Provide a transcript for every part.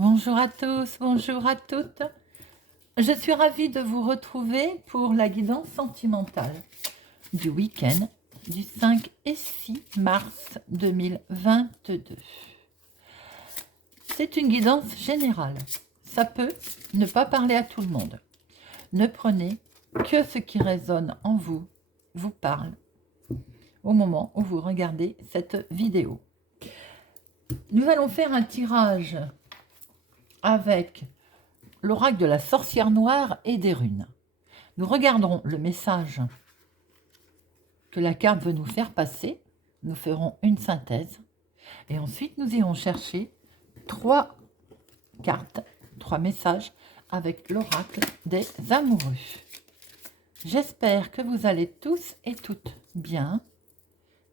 Bonjour à tous, bonjour à toutes. Je suis ravie de vous retrouver pour la guidance sentimentale du week-end du 5 et 6 mars 2022. C'est une guidance générale. Ça peut ne pas parler à tout le monde. Ne prenez que ce qui résonne en vous, vous parle au moment où vous regardez cette vidéo. Nous allons faire un tirage avec l'oracle de la sorcière noire et des runes. Nous regarderons le message que la carte veut nous faire passer. Nous ferons une synthèse. Et ensuite, nous irons chercher 3 cartes, 3 messages avec l'oracle des amoureux. J'espère que vous allez tous et toutes bien,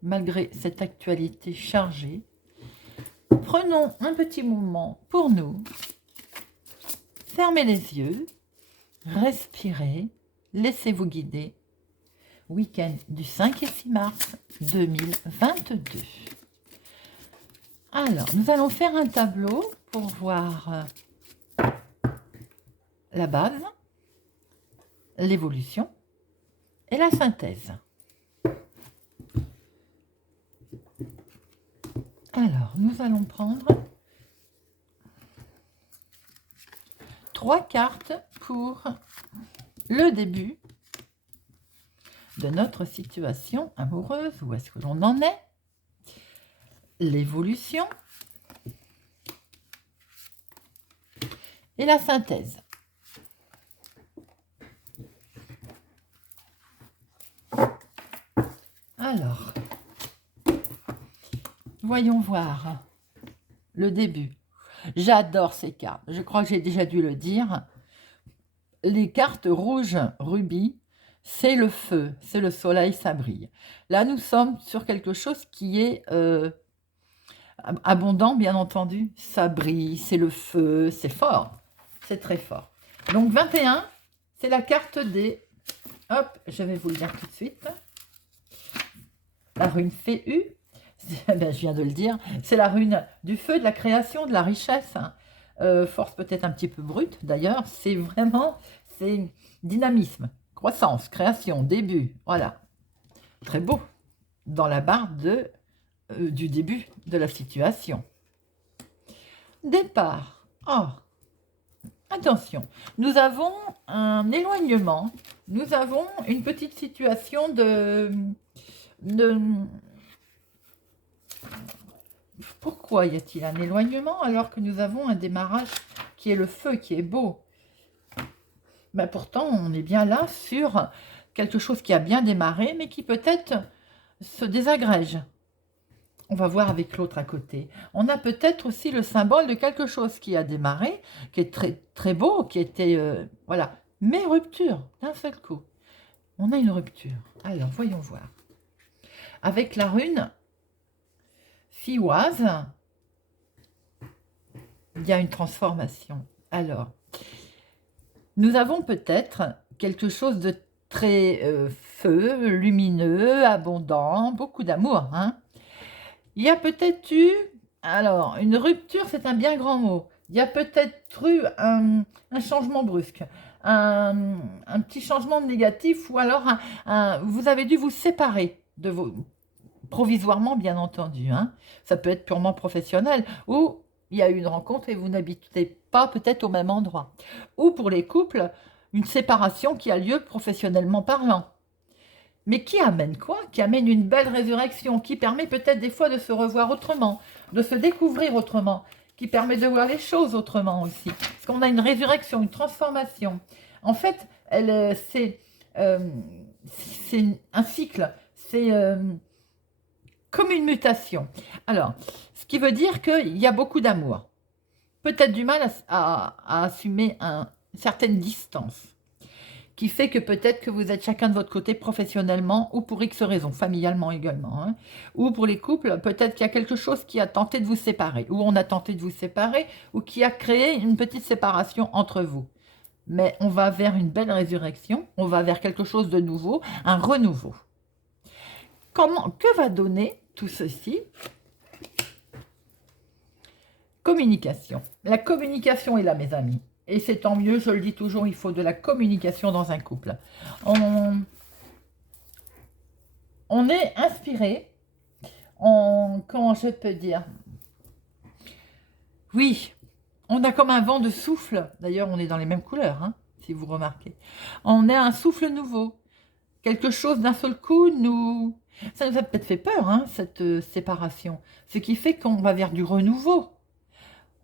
malgré cette actualité chargée. Prenons un petit moment pour nous. Fermez les yeux, respirez, laissez-vous guider. Week-end du 5 et 6 mars 2022. Alors, nous allons faire un tableau pour voir la base, l'évolution et la synthèse. Alors, nous allons prendre 3 cartes pour le début de notre situation amoureuse, où est-ce que l'on en est, l'évolution et la synthèse. Alors, voyons voir le début. J'adore ces cartes, je crois que j'ai déjà dû le dire. Les cartes rouges rubis, c'est le feu, c'est le soleil, ça brille. Là, nous sommes sur quelque chose qui est abondant, bien entendu. Ça brille, c'est le feu, c'est fort, c'est très fort. Donc 21, c'est la carte des... Hop, je vais vous le dire tout de suite. La rune Féu, ben, je viens de le dire, c'est la rune du feu, de la création, de la richesse. Force peut-être un petit peu brute, d'ailleurs, c'est vraiment... C'est dynamisme, croissance, création, début, voilà. Très beau, dans la barre du début de la situation. Départ. Oh, attention, nous avons un éloignement, nous avons une petite situation de... Pourquoi y a-t-il un éloignement alors que nous avons un démarrage qui est le feu, qui est beau? Ben pourtant, on est bien là sur quelque chose qui a bien démarré, mais qui peut-être se désagrège. On va voir avec l'autre à côté. On a peut-être aussi le symbole de quelque chose qui a démarré, qui est très, très beau, qui était... voilà. Mais rupture, d'un seul coup. On a une rupture. Alors, voyons voir. Avec la rune Fiwaz, il y a une transformation. Alors... Nous avons peut-être quelque chose de très feu, lumineux, abondant, beaucoup d'amour. Hein. Il y a peut-être eu, alors, une rupture, c'est un bien grand mot. Il y a peut-être eu un changement brusque, un petit changement négatif, ou alors vous avez dû vous séparer de vos, provisoirement bien entendu. Hein. Ça peut être purement professionnel, ou il y a eu une rencontre et vous n'habitez pas peut-être au même endroit. Ou pour les couples, une séparation qui a lieu professionnellement parlant. Mais qui amène quoi? Qui amène une belle résurrection, qui permet peut-être des fois de se revoir autrement, de se découvrir autrement, qui permet de voir les choses autrement aussi. Parce qu'on a une résurrection, une transformation. En fait, c'est un cycle, c'est comme une mutation. Alors, ce qui veut dire qu'il y a beaucoup d'amour. Peut-être du mal à assumer une certaine distance, qui fait que peut-être que vous êtes chacun de votre côté professionnellement ou pour X raisons, familialement également. Hein. Ou pour les couples, peut-être qu'il y a quelque chose qui a tenté de vous séparer, ou on a tenté de vous séparer, ou qui a créé une petite séparation entre vous. Mais on va vers une belle résurrection, on va vers quelque chose de nouveau, un renouveau. Que va donner tout ceci? Communication. La communication est là, mes amis. Et c'est tant mieux, je le dis toujours, il faut de la communication dans un couple. On est inspiré, comment je peux dire, oui, on a comme un vent de souffle. D'ailleurs, on est dans les mêmes couleurs, hein, si vous remarquez. On a un souffle nouveau. Quelque chose d'un seul coup, ça nous a peut-être fait peur, hein, cette séparation. Ce qui fait qu'on va vers du renouveau.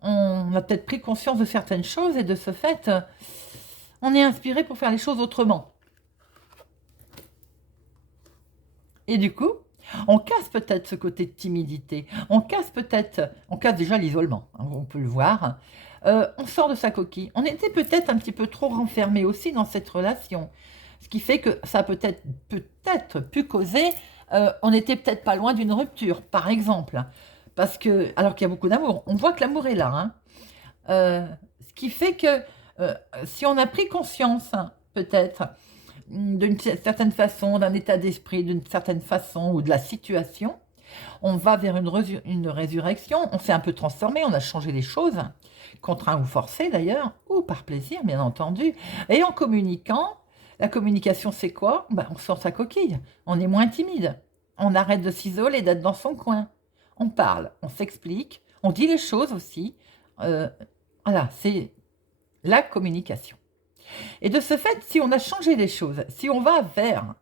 On a peut-être pris conscience de certaines choses et de ce fait, on est inspiré pour faire les choses autrement. Et du coup, on casse peut-être ce côté de timidité. On casse déjà l'isolement, hein, on peut le voir. On sort de sa coquille. On était peut-être un petit peu trop renfermé aussi dans cette relation. Ce qui fait que ça a peut-être pu causer, on n'était peut-être pas loin d'une rupture, par exemple. Parce que, alors qu'il y a beaucoup d'amour, on voit que l'amour est là. Hein. Ce qui fait que si on a pris conscience, peut-être, d'une certaine façon, d'un état d'esprit, d'une certaine façon, ou de la situation, on va vers une résurrection, on s'est un peu transformé, on a changé les choses, contraint ou forcé d'ailleurs, ou par plaisir bien entendu, et en communiquant, la communication c'est quoi? Ben, on sort sa coquille, on est moins timide, on arrête de s'isoler, d'être dans son coin, on parle, on s'explique, on dit les choses aussi, voilà, c'est la communication. Et de ce fait, si on a changé les choses, si on va vers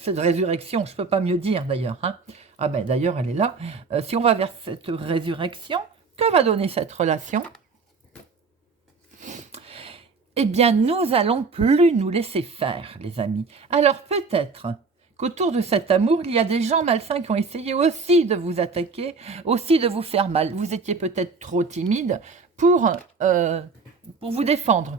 cette résurrection, je ne peux pas mieux dire d'ailleurs, hein. Ah ben d'ailleurs elle est là, si on va vers cette résurrection, que va donner cette relation? Eh bien nous allons plus nous laisser faire, les amis. Alors peut-être qu'autour de cet amour, il y a des gens malsains qui ont essayé aussi de vous attaquer, aussi de vous faire mal. Vous étiez peut-être trop timide pour vous défendre.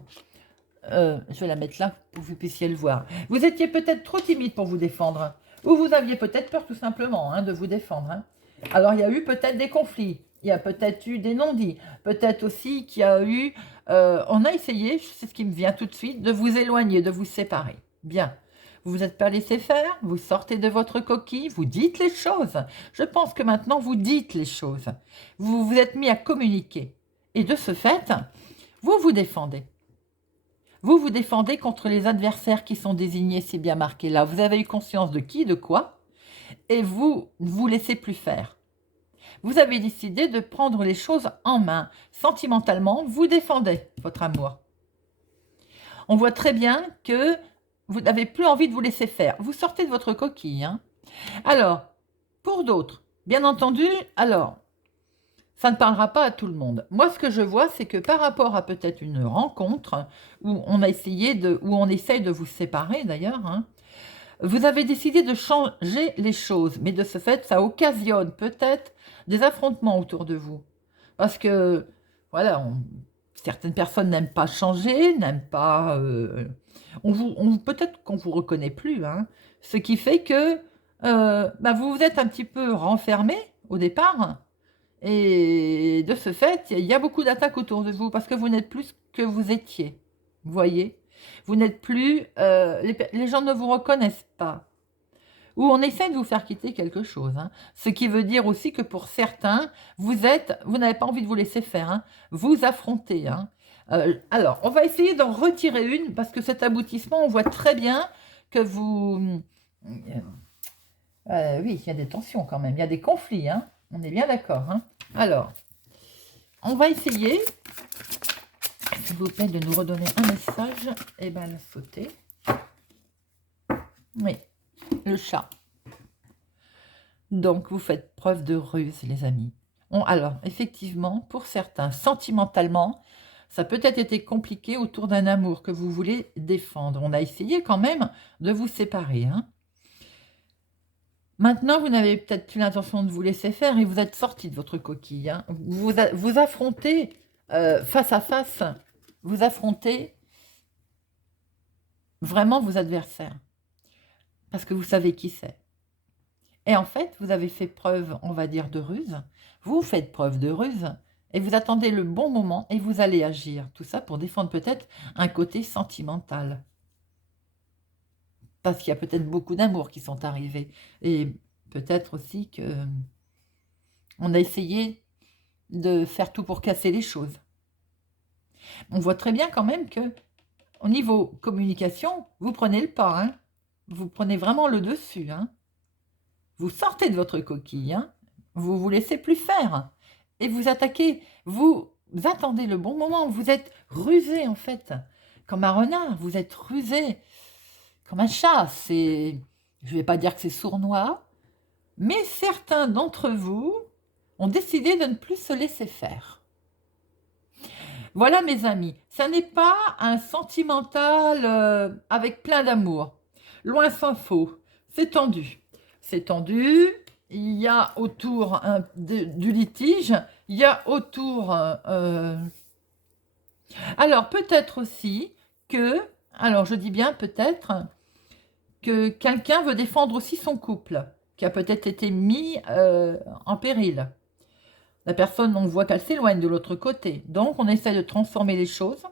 Je vais la mettre là pour que vous puissiez le voir. Vous étiez peut-être trop timide pour vous défendre. Ou vous aviez peut-être peur tout simplement hein, de vous défendre. Hein. Alors il y a eu peut-être des conflits. Il y a peut-être eu des non-dits. Peut-être aussi qu'il y a eu... on a essayé, c'est ce qui me vient tout de suite, de vous éloigner, de vous séparer. Bien. Vous vous êtes pas laissé faire, vous sortez de votre coquille, vous dites les choses. Je pense que maintenant vous dites les choses. Vous vous êtes mis à communiquer. Et de ce fait, vous vous défendez. Vous vous défendez contre les adversaires qui sont désignés, c'est bien marqué là. Vous avez eu conscience de qui, de quoi, et vous ne vous laissez plus faire. Vous avez décidé de prendre les choses en main. Sentimentalement, vous défendez votre amour. On voit très bien que vous n'avez plus envie de vous laisser faire. Vous sortez de votre coquille. Hein. Alors, pour d'autres, bien entendu, alors, ça ne parlera pas à tout le monde. Moi, ce que je vois, c'est que par rapport à peut-être une rencontre où on a essayé où on essaye de vous séparer d'ailleurs, hein, vous avez décidé de changer les choses, mais de ce fait, ça occasionne peut-être des affrontements autour de vous. Parce que, voilà, certaines personnes n'aiment pas changer, n'aiment pas... peut-être qu'on ne vous reconnaît plus, hein, ce qui fait que vous vous êtes un petit peu renfermé au départ, et de ce fait, il y a beaucoup d'attaques autour de vous, parce que vous n'êtes plus ce que vous étiez, vous voyez. Vous n'êtes plus... les gens ne vous reconnaissent pas. Ou on essaie de vous faire quitter quelque chose. Hein. Ce qui veut dire aussi que pour certains, vous n'avez pas envie de vous laisser faire. Hein. Vous affrontez. Hein. Alors, on va essayer d'en retirer une, parce que cet aboutissement, on voit très bien que vous... oui, il y a des tensions quand même, il y a des conflits. Hein. On est bien d'accord. Hein. Alors, on va essayer... S'il vous plaît, de nous redonner un message. Eh bien, la sauter. Oui, le chat. Donc, vous faites preuve de ruse, les amis. Alors, effectivement, pour certains, sentimentalement, ça peut être été compliqué autour d'un amour que vous voulez défendre. On a essayé quand même de vous séparer. Hein. Maintenant, vous n'avez peut-être plus l'intention de vous laisser faire et vous êtes sorti de votre coquille. Hein. Vous affrontez face à face. Vous affrontez vraiment vos adversaires, parce que vous savez qui c'est. Et en fait, vous avez fait preuve, on va dire, de ruse. Vous faites preuve de ruse, et vous attendez le bon moment, et vous allez agir. Tout ça pour défendre peut-être un côté sentimental. Parce qu'il y a peut-être beaucoup d'amour qui sont arrivés. Et peut-être aussi que on a essayé de faire tout pour casser les choses. On voit très bien quand même que au niveau communication, vous prenez le pas, hein. Vous prenez vraiment le dessus, hein. Vous sortez de votre coquille, hein. Vous vous laissez plus faire et vous attaquez. Vous attendez le bon moment. Vous êtes rusé en fait, comme un renard. Vous êtes rusé comme un chat. Je ne vais pas dire que c'est sournois, mais certains d'entre vous ont décidé de ne plus se laisser faire. Voilà mes amis, ça n'est pas un sentimental avec plein d'amour. Loin s'en faut, c'est tendu. C'est tendu, il y a autour du litige, il y a autour... Alors peut-être aussi que, alors je dis bien peut-être, que quelqu'un veut défendre aussi son couple, qui a peut-être été mis en péril. La personne, on voit qu'elle s'éloigne de l'autre côté. Donc, on essaie de transformer les choses.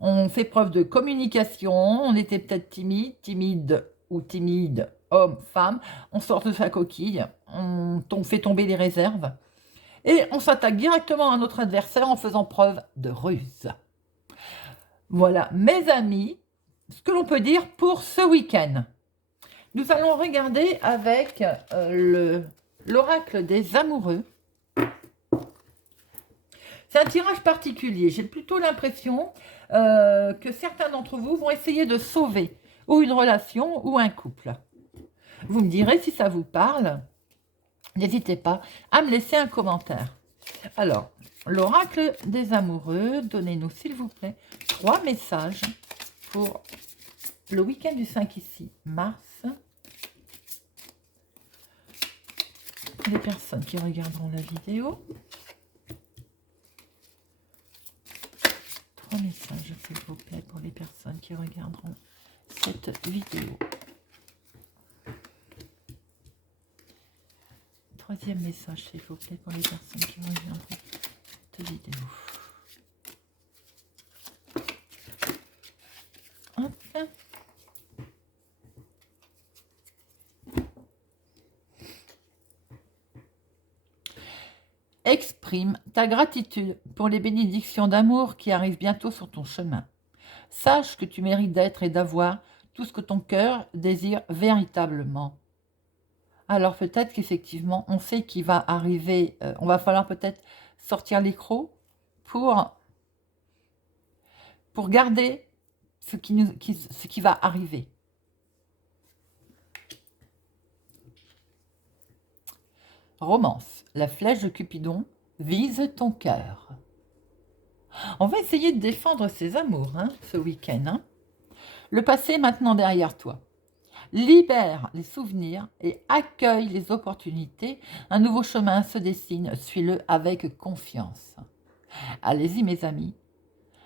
On fait preuve de communication. On était peut-être timide ou timide, homme, femme. On sort de sa coquille. On fait tomber les réserves. Et on s'attaque directement à notre adversaire en faisant preuve de ruse. Voilà, mes amis, ce que l'on peut dire pour ce week-end. Nous allons regarder avec l'oracle des amoureux. C'est un tirage particulier. J'ai plutôt l'impression que certains d'entre vous vont essayer de sauver ou une relation ou un couple. Vous me direz si ça vous parle. N'hésitez pas à me laisser un commentaire. Alors, l'oracle des amoureux, donnez-nous s'il vous plaît 3 messages pour le week-end du 5 ici, mars. Pour les personnes qui regarderont la vidéo. 3 messages, s'il vous plaît, pour les personnes qui regarderont cette vidéo. 3e message, s'il vous plaît, pour les personnes qui regarderont cette vidéo. Hop. Exprime ta gratitude pour les bénédictions d'amour qui arrivent bientôt sur ton chemin. Sache que tu mérites d'être et d'avoir tout ce que ton cœur désire véritablement. Alors peut-être qu'effectivement, on sait qu'il va arriver, on va falloir peut-être sortir les crocs pour garder ce qui va arriver. Romance, la flèche de Cupidon vise ton cœur. On va essayer de défendre ses amours ce week-end. Le passé est maintenant derrière toi. Libère les souvenirs et accueille les opportunités. Un nouveau chemin se dessine, suis-le avec confiance. Allez-y mes amis,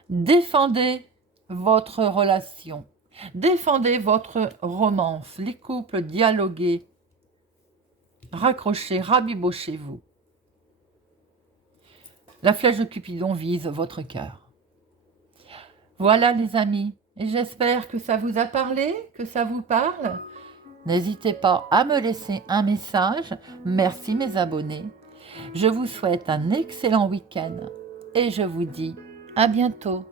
défendez votre relation, défendez votre romance, les couples, dialoguez, raccrochez, rabibochez-vous. La flèche de Cupidon vise votre cœur. Voilà les amis, et j'espère que ça vous a parlé, que ça vous parle. N'hésitez pas à me laisser un message. Merci mes abonnés. Je vous souhaite un excellent week-end et je vous dis à bientôt.